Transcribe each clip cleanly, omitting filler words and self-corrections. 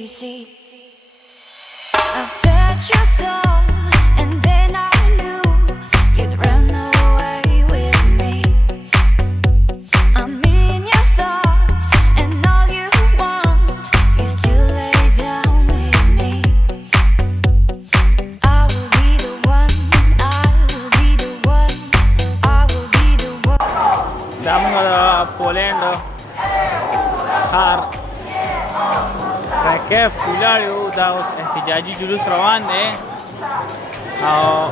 easy. I've touched your soul, and then I knew you'd run away with me. I'm in your thoughts, and all you want is to lay down with me. I will be the one, I will be the one, I will be the one. دامنگا دا پولینڈ خار کراکو ولاړ یو دا اوس احتجاجي جلوس روان دی او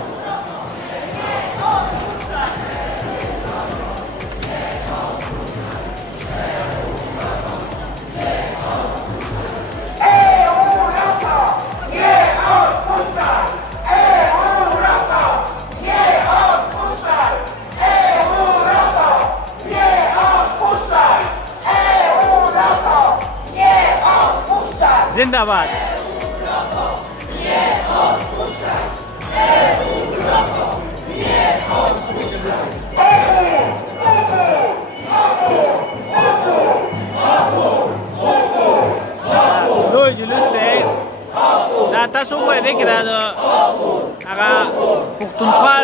زندہ باد لوی جلوس دی دا تاسو وګورئ دی کې دا د هغه پښتونخوا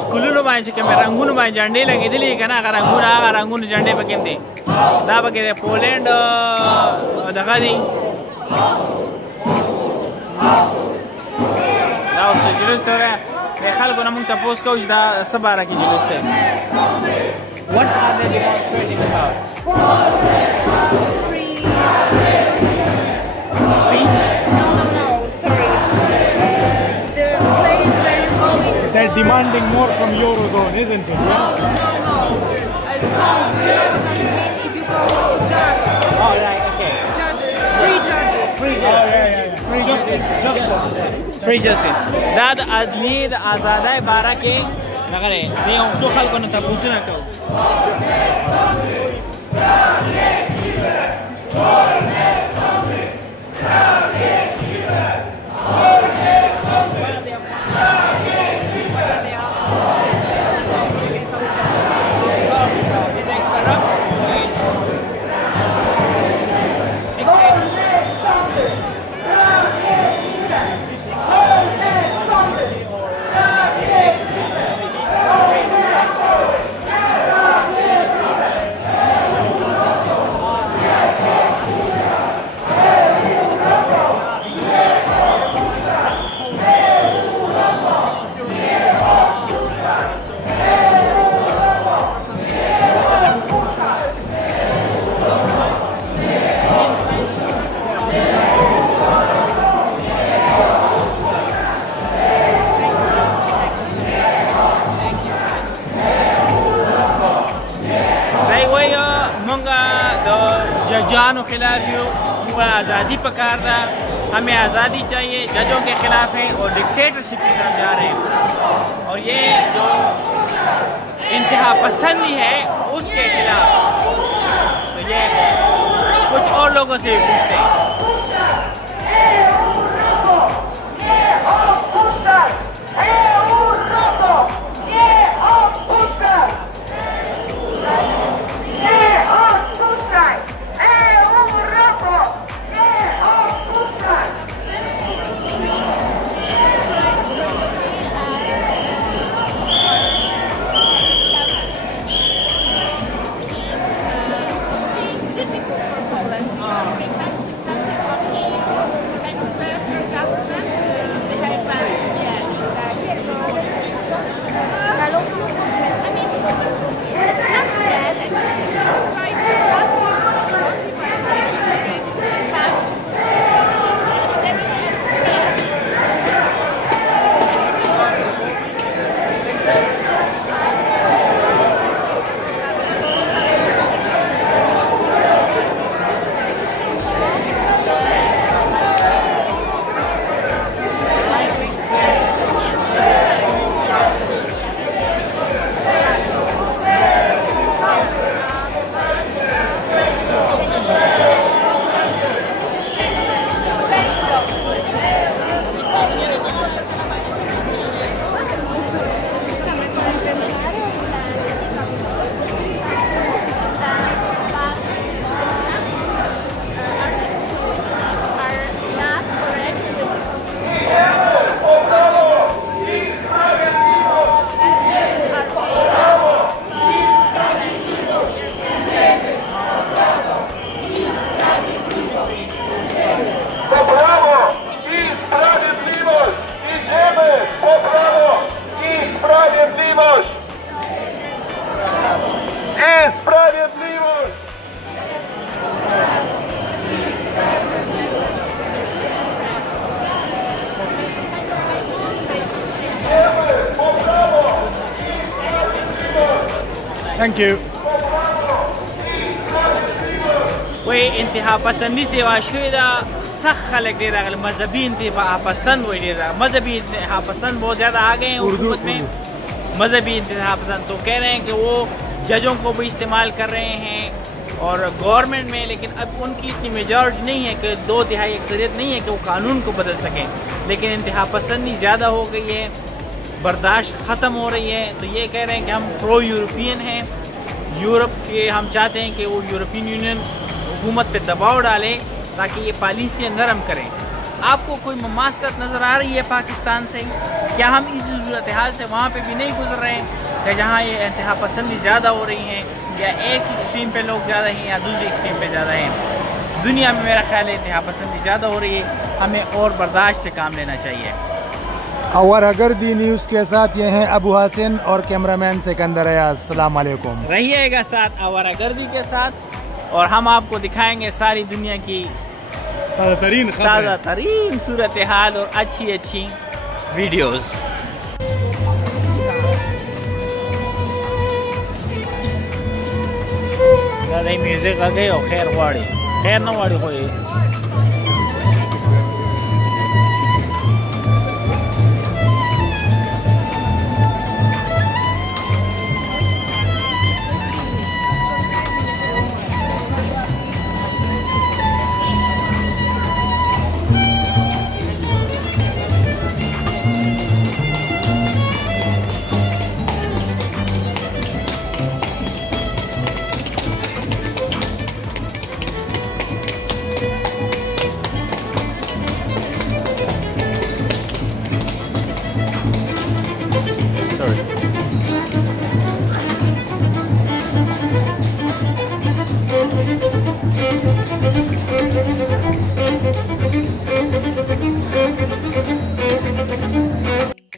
سکولونو باندې چې کوم رنګونو باندې جنډې لګېدلې که نه هغه رنګونو جنډې پکې هم دي دا پکې د پولینډ دغه دي دا اوس جلوس دی د خلکو نه مونږ تپوس کوو چې دا څه باره کې جلوس دی What are they demonstrating about? Speech? No, sorry. The place where you're going. They're demanding more from Eurozone, isn't it? No. So, you know what that means if you go to judge. Oh, right, okay. Judges. Free judges. Free Oh, yeah. Free justice. Free justice. دا د عدلیې د آزادۍ باره کې دغه دی دې یو څو خلکو نه تپوسونه کوو ججانو خلاف یو وہ آزادی پکار دا ہمیں آزادی چاہیے ججوں کے خلاف ہیں اور ڈکٹیٹرشپ کی طرف جا رہے ہیں اور یہ جو انتہا پسندی ہے اس کے خلاف تو یہ کچھ اور لوگوں سے بھی پوچھتے ہیں Thank you. وی انتها پسندی سیوا شوی دا سخت خلق ډیر راغلي مذهبي انتها پسند وی ډیر مذهبی انتها پسند بہت زیادہ آ گئے ہیں حکومت میں مذہبی انتہا پسند تو کہہ رہے ہیں کہ وہ ججوں کو بھی استعمال کر رہے ہیں اور گورنمنٹ میں لیکن اب ان کی اتنی میجورٹی نہیں ہے کہ 2/3 اکثریت نہیں ہے کہ وہ قانون کو بدل سکیں لیکن انتہا پسندی زیادہ ہو گئی ہے برداشت ختم ہو رہی ہے تو یہ کہہ رہے ہیں کہ ہم پرو یورپین ہیں یورپ کے ہم چاہتے ہیں کہ وہ یورپین یونین حکومت پہ دباؤ ڈالے تاکہ یہ پالیسیاں نرم کریں آپ کو کوئی مماثلت نظر آ رہی ہے پاکستان سے کیا ہم اس صورتحال سے وہاں پہ بھی نہیں گزر رہے ہیں کہ جہاں یہ انتہا پسندی زیادہ ہو رہی ہیں یا ایک ایکسٹریم پہ لوگ زیادہ ہیں یا دوسری ایکسٹریم پہ زیادہ ہیں دنیا میں میرا خیال ہے انتہا پسندی زیادہ ہو رہی ہے ہمیں اور برداشت سے کام لینا چاہیے ہمارا گردی نیوز کے ساتھ یہ ہیں ابو حسین اور کیمرہ مین سکندر ایاز السلام علیکم رہیے گا ساتھ ہمارا گردی کے ساتھ اور ہم آپ کو دکھائیں گے ساری دنیا کی تازہ ترین صورتحال اور اچھی ویڈیوز میوزک آ گئی اور خیر نہ واڑی ہوئی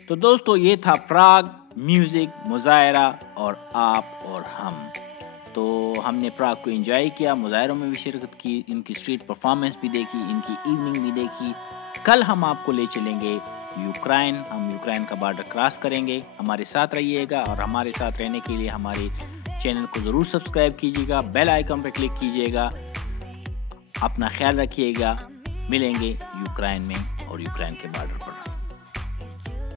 تو دوستو یہ تھا پراگ میوزک مظاہرہ اور آپ اور ہم تو ہم نے پراگ کو انجوائے کیا مظاہروں میں بھی شرکت کی ان کی اسٹریٹ پرفارمنس بھی دیکھی ان کی ایوننگ بھی دیکھی کل ہم آپ کو لے چلیں گے یوکرائن ہم یوکرائن کا بارڈر کراس کریں گے ہمارے ساتھ رہیے گا اور ہمارے ساتھ رہنے کے لیے ہمارے چینل کو ضرور سبسکرائب کیجیے گا بیل آئیکن پہ کلک کیجیے گا اپنا خیال رکھیے گا ملیں گے یوکرائن میں اور یوکرائن کے بارڈر پر